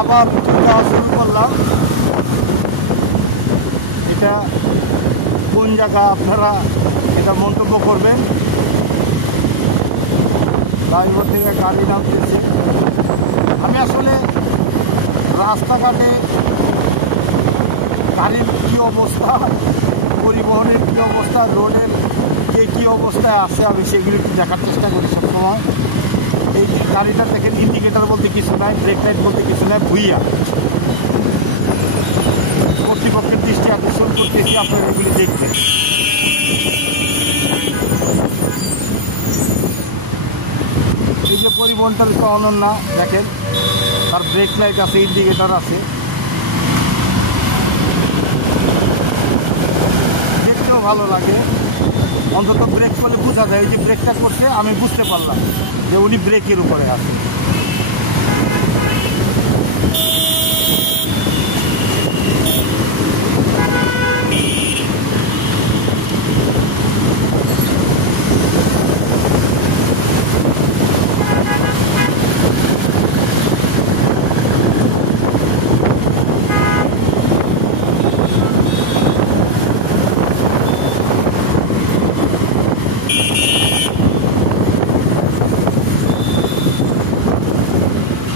আবার যাওয়া শুরু করলাম। এটা কোন জায়গা আপনারা এটা মন্তব্য করবেন। ড্রাইভার থেকে গাড়ি নামতেছি। আমি আসলে রাস্তাঘাটে গাড়ির কী অবস্থা, পরিবহনের কী অবস্থা, রোডের কী অবস্থায় আছে আমি সেগুলো একটু দেখার চেষ্টা করি সবসময়। এই যে গাড়িটা দেখেন, ইন্ডিকেটার বলতে কিছু নাই, ব্রেক লাইট বলতে কিছু নাই, ভুইয়া। কর্তৃপক্ষের দৃষ্টি আকর্ষণ করতেছি, আপনারা এগুলি দেখবেন। এই যে পরিবহনটা অনন্যা দেখেন, তার ব্রেক লাইট আছে, ইন্ডিকেটার আছে, দেখতেও ভালো লাগে। অন্তত ব্রেক করলে বোঝা যায়, এই যে ব্রেকটা করছে আমি বুঝতে পারলাম যে উনি ব্রেকের উপরে আছে।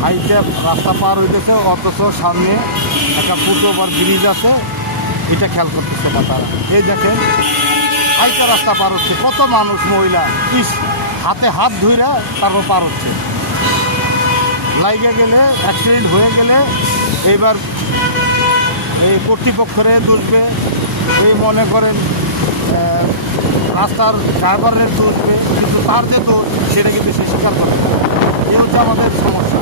হাইটে রাস্তা পার হইতেছে, অথচ সামনে একটা ফুটওভার ব্রিজ আছে, এটা খেয়াল করতেছে না তারা। এই দেখেন হাইটে রাস্তা পার হচ্ছে, কত মানুষ, মহিলা হাতে হাত ধুইরা তারপর পার হচ্ছে। লাইগে গেলে, অ্যাক্সিডেন্ট হয়ে গেলে এইবার এই কর্তৃপক্ষরে দোষবে, এই মনে করেন রাস্তার ড্রাইভারের দোষবে, কিন্তু তার যে দোষ সেটা কিন্তু সে স্বীকার করে। এই হচ্ছে আমাদের সমস্যা।